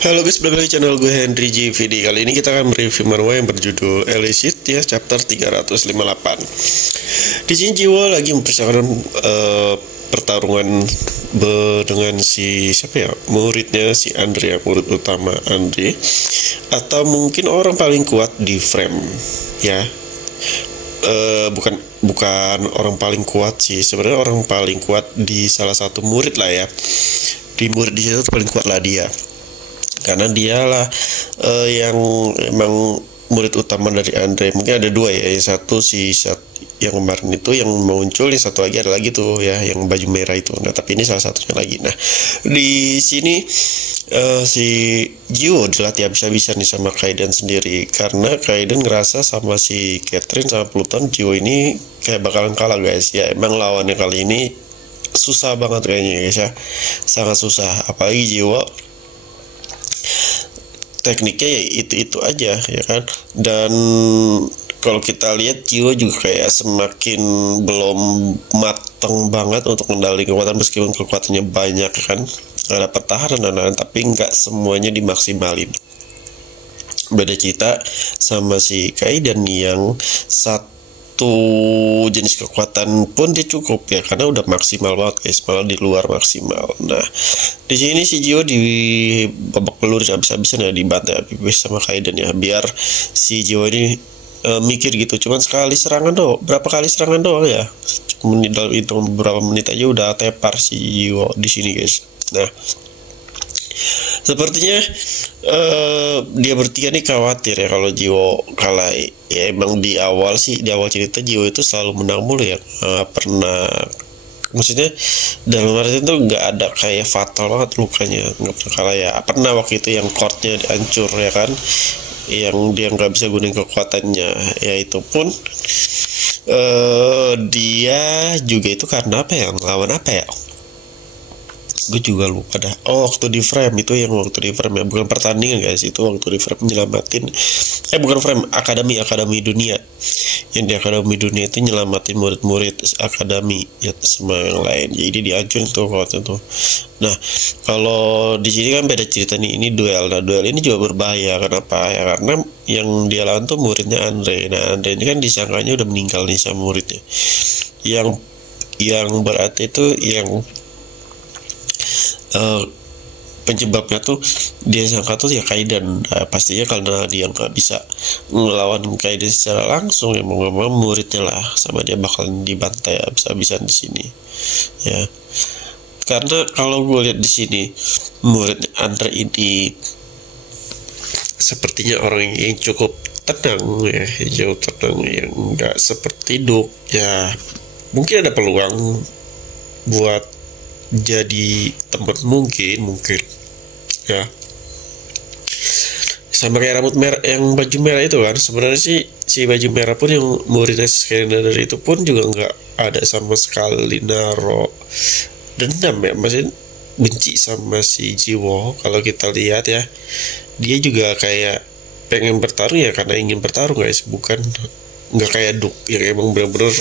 Halo guys, balik lagi channel gue Henry GVD. Kali ini kita akan mereview manhwa yang berjudul Elicit ya, chapter 358. Di sini Jiwo lagi mempersiapkan pertarungan dengan si siapa ya, muridnya si Andre, murid utama Andre, atau mungkin orang paling kuat di frame ya. Bukan orang paling kuat sih, sebenarnya orang paling kuat di salah satu murid lah ya. Di murid di situ paling kuat lah dia, karena dialah yang emang murid utama dari Andre. Mungkin ada dua ya, yang satu si yang kemarin itu yang muncul, yang satu lagi ada lagi tuh ya, yang baju merah itu. Nah tapi ini salah satunya lagi. Nah di sini si Jiwo dilatih habis-habisan nih sama Kaiden sendiri, karena Kaiden ngerasa sama si Catherine sama Pluton, Jiwo ini kayak bakalan kalah guys ya. Emang lawannya kali ini susah banget kayaknya guys ya, sangat susah. Apalagi Jiwo tekniknya ya itu aja ya kan. Dan kalau kita lihat Jiwo juga kayak semakin belum matang banget untuk mengendalikan kekuatan, meskipun kekuatannya banyak kan, ada pertahanan tapi nggak semuanya dimaksimalin. Beda cerita sama si Kaiden yang satu jenis kekuatan pun dia cukup ya, karena udah maksimal banget guys, malah di luar maksimal. Nah di sini si Jiwo di babak belur habis-habisan ya, dibantai habis sama Kaiden ya, biar si Jiwo ini mikir gitu. Cuman sekali serangan doang, berapa kali serangan doang ya, cuman dalam itu beberapa menit aja udah tepar si Jiwo di sini guys. Nah sepertinya dia bertiga nih khawatir ya kalau Jiwo kalah ya. Emang di awal cerita Jiwo itu selalu menang mulu ya, pernah, maksudnya dalam arti itu nggak ada kayak fatal banget lukanya, nggak pernah kalah ya. Pernah waktu itu yang chordnya hancur ya kan, yang dia nggak bisa gunain kekuatannya ya, itu pun dia juga itu karena apa ya, ngelawan apa ya, gue juga lupa dah. Oh waktu di frame itu, yang waktu di frame ya, bukan pertandingan guys, itu waktu di frame nyelamatin bukan frame, akademi dunia. Yang di akademi dunia itu nyelamatin murid-murid akademi ya sama yang lain, jadi dihancurin tuh waktu itu. Nah kalau di sini kan beda cerita nih, ini duel. Nah duel ini juga berbahaya, kenapa ya, karena yang dia lawan tuh muridnya Andre. Nah Andre ini kan disangkanya udah meninggal nih sama muridnya, yang berarti itu yang penyebabnya tuh dia sangka tuh ya Kaiden. Pastinya karena dia nggak bisa ngelawan Kaiden secara langsung ya, mau nggak mau muridnya lah sama dia bakalan dibantai habis-habisan di sini ya. Karena kalau gue lihat di sini, murid Andre ini sepertinya orang yang cukup tenang ya, jauh tenang, yang nggak seperti Duk ya. Mungkin ada peluang buat jadi teman, mungkin ya, sama kayak rambut merah yang baju merah itu kan. Sebenarnya sih si baju merah pun yang muridnya Skylander itu pun juga nggak ada sama sekali naro dendam ya, maksudnya benci sama si Jiwo. Kalau kita lihat ya, dia juga kayak pengen bertarung ya karena ingin bertarung guys, bukan nggak kayak Duk yang emang bener-bener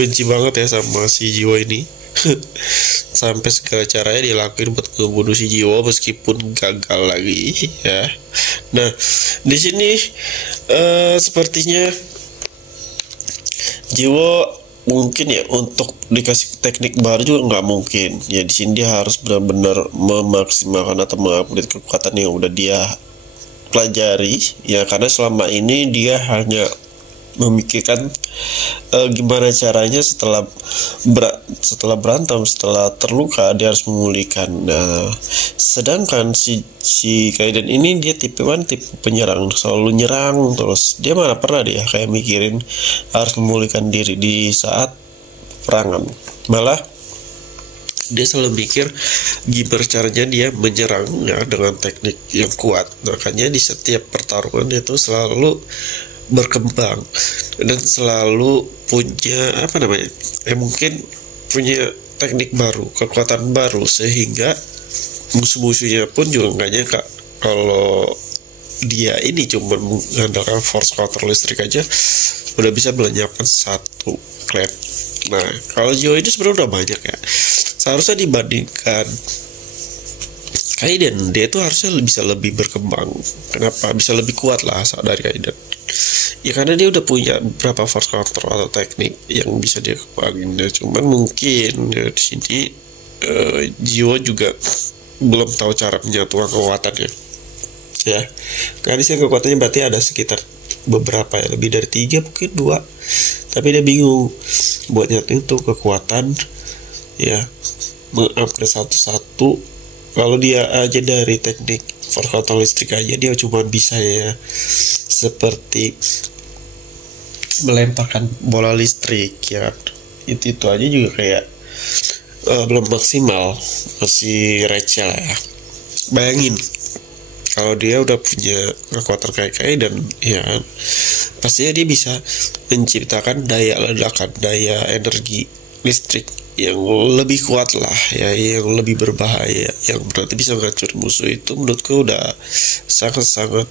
benci banget ya sama si Jiwo ini. Sampai segala caranya dilakuin buat ngebunuh si Jiwo meskipun gagal lagi ya. Nah di sini sepertinya Jiwo mungkin ya untuk dikasih teknik baru juga nggak mungkin ya. Di sini dia harus benar-benar memaksimalkan atau mengupgrade kekuatan yang udah dia pelajari ya, karena selama ini dia hanya memikirkan gimana caranya setelah berantem, setelah terluka dia harus memulihkan. Nah sedangkan si Kaiden ini dia tipe penyerang, selalu nyerang terus. Dia mana pernah dia kayak mikirin harus memulihkan diri di saat perangan, malah dia selalu mikir gimana caranya dia menyerang ya dengan teknik yang kuat. Makanya di setiap pertarungan dia tuh selalu berkembang dan selalu punya apa namanya mungkin punya teknik baru, kekuatan baru, sehingga musuh-musuhnya pun juga nggak nyangka kalau dia ini cuma mengandalkan force counter listrik aja udah bisa melenyapkan satu klan. Nah kalau Jiwo ini sebenarnya udah banyak ya, seharusnya dibandingkan Kaiden dia itu harusnya bisa lebih berkembang. Kenapa bisa lebih kuat lah dari Kaiden? Ya karena dia udah punya beberapa force counter atau teknik yang bisa dia kembangin. Ya, cuman mungkin ya, di sini Jiwo juga belum tahu cara menyatukan kekuatannya. Ya, karena di sini kekuatannya berarti ada sekitar beberapa ya, lebih dari 3 mungkin 2. Tapi dia bingung buat nyatuin tuh kekuatan ya, mengupgrade satu-satu. Kalau dia aja dari teknik force counter listrik aja dia cuma bisa ya seperti melemparkan bola listrik ya, itu aja juga kayak belum maksimal, masih receh lah ya. Bayangin kalau dia udah punya kekuatan kayak dan ya pastinya dia bisa menciptakan daya ledakan, daya energi listrik yang lebih kuat lah ya, yang lebih berbahaya, yang berarti bisa menghancur musuh. Itu menurutku udah sangat-sangat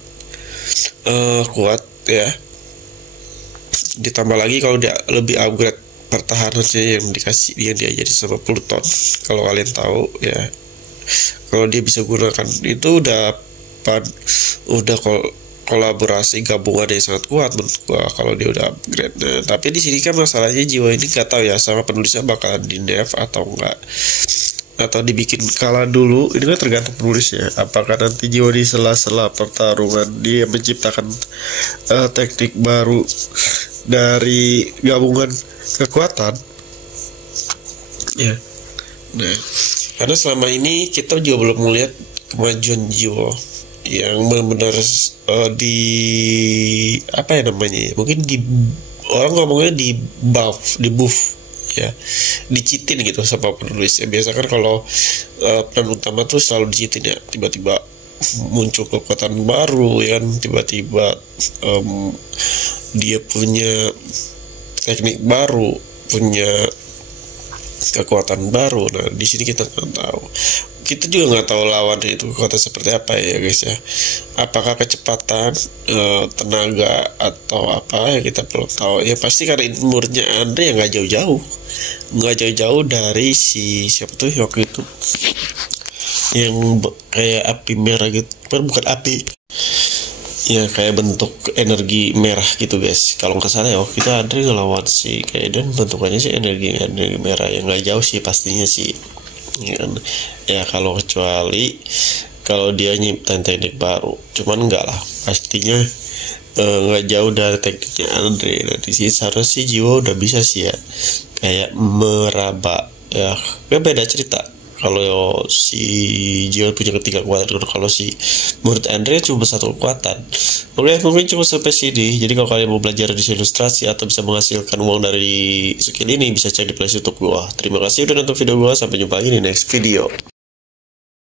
kuat ya. Ditambah lagi kalau dia lebih upgrade pertahanannya yang dia jadi sama Pluton, kalau kalian tahu ya, kalau dia bisa gunakan itu udah kolaborasi gabungan yang sangat kuat menurut gua kalau dia udah upgrade. Nah, tapi di sini kan masalahnya Jiwa ini nggak tahu ya sama penulisnya bakalan di nerf atau enggak, atau dibikin kalah dulu. Ini kan tergantung penulisnya, apakah nanti Jiwa di sela-sela pertarungan dia menciptakan teknik baru dari gabungan kekuatan ya. Nah, karena selama ini kita juga belum melihat kemajuan Jiwa yang benar-benar di apa ya namanya, mungkin di orang ngomongnya di buff ya, dicitin gitu sama penulis ya. Biasa kan kalau peran utama tuh selalu dicitin ya, tiba-tiba muncul kekuatan baru ya kan, tiba-tiba dia punya teknik baru, punya kekuatan baru. Nah di sini kita nggak tahu, kita juga nggak tahu lawannya itu kekuatan seperti apa ya guys ya. Apakah kecepatan, tenaga atau apa ya, kita belum tahu ya. Pasti karena umurnya Andre yang nggak jauh-jauh dari siapa tuh waktu itu yang kayak api merah gitu, bukan api ya, kayak bentuk energi merah gitu guys. Kalau nggak salah ya kita Andre ngelawan si Kaiden bentukannya sih energi merah, yang nggak jauh sih pastinya sih ya, kalau kecuali kalau dia nyiptain teknik baru, cuman enggak lah pastinya nggak jauh dari tekniknya Andre. Nah di sini seharusnya Jiwa udah bisa sih ya, kayak meraba ya, kayak beda cerita. Kalau si Jiwa punya ketiga kekuatan, kalau si menurut Andre cuma satu kekuatan. Oke, mungkin cuma sampai sini. Jadi kalau kalian mau belajar di ilustrasi atau bisa menghasilkan uang dari skill ini, bisa cek di playlist YouTube gua. Terima kasih udah nonton video gua, sampai jumpa lagi di next video.